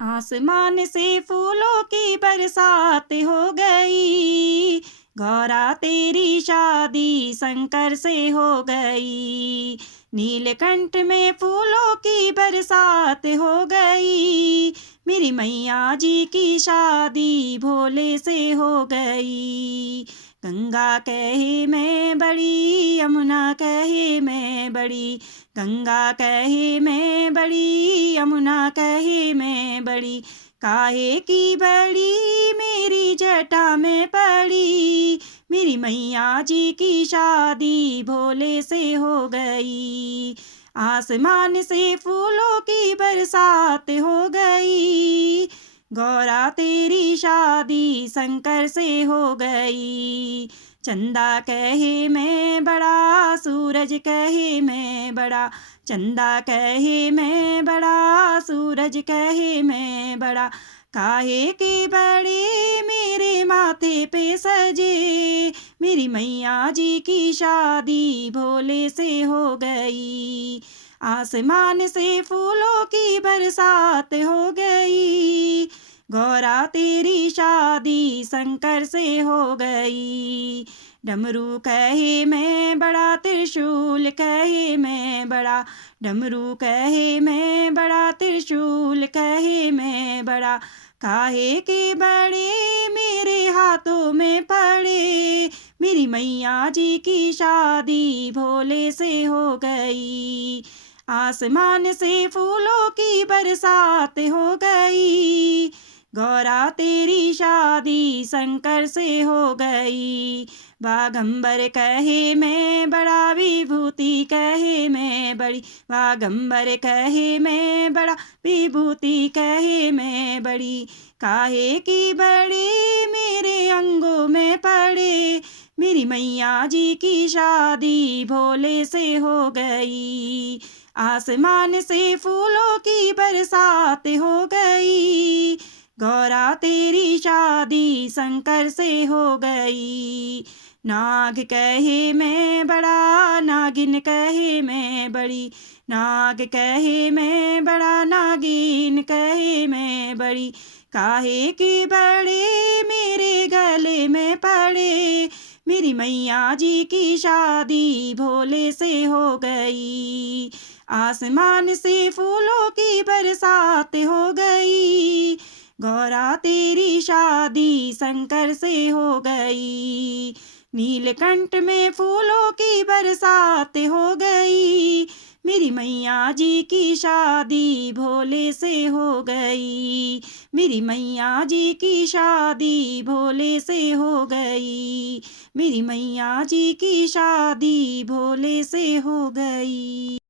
आसमान से फूलों की बरसात हो गई, गौरा तेरी शादी शंकर से हो गई। नीलकंठ में फूलों की बरसात हो गई, मेरी मैया जी की शादी भोले से हो गई। गंगा कहे मैं बड़ी, यमुना कहे मैं बड़ी, गंगा कहे मैं बड़ी, यमुना कहे मैं बड़ी। काहे की बड़ी मेरी जटा में पड़ी, मेरी मैया जी की शादी भोले से हो गई। आसमान से फूलों की बरसात हो गई, गौरा तेरी शादी शंकर से हो गई। चंदा कहे मैं बड़ा, सूरज कहे मैं बड़ा, चंदा कहे मैं बड़ा, सूरज कहे मैं बड़ा। काहे के बड़े मेरे माथे पे सजे, मेरी मैया जी की शादी भोले से हो गई। आसमान से फूलों की बरसात हो गई, गौरा तेरी शादी शंकर से हो गई। डमरू कहे मैं बड़ा, त्रिशूल कहे मैं बड़ा, डमरू कहे मैं बड़ा, त्रिशूल कहे मैं बड़ा। काहे के बड़े मेरे हाथों में पड़े, मेरी मैया जी की शादी भोले से हो गई। आसमान से फूलों की बरसात हो गई, गौरा तेरी शादी शंकर से हो गई। बागंबर कहे मैं बड़ा, विभूति कहे मैं बड़ी, बागंबर कहे मैं बड़ा, विभूति कहे मैं बड़ी। काहे की बड़े मेरे अंगों में पड़े, मेरी मैया जी की शादी भोले से हो गई। आसमान से फूलों की बरसात हो गई, गौरा तेरी शादी शंकर से हो गई। नाग कहे मैं बड़ा, नागिन कहे मैं बड़ी, नाग कहे मैं बड़ा, नागिन कहे मैं बड़ी। काहे के बड़े मेरे गले में पड़े, मेरी मैया जी की शादी भोले से हो गई। आसमान से फूलों की बरसात हो गई, गौरा तेरी शादी शंकर से हो गई। नीलकंठ में फूलों की बरसात हो गई, मेरी मैया जी की शादी भोले से हो गई। मेरी मैया जी की शादी भोले से हो गई, मेरी मैया जी की शादी भोले से हो गई।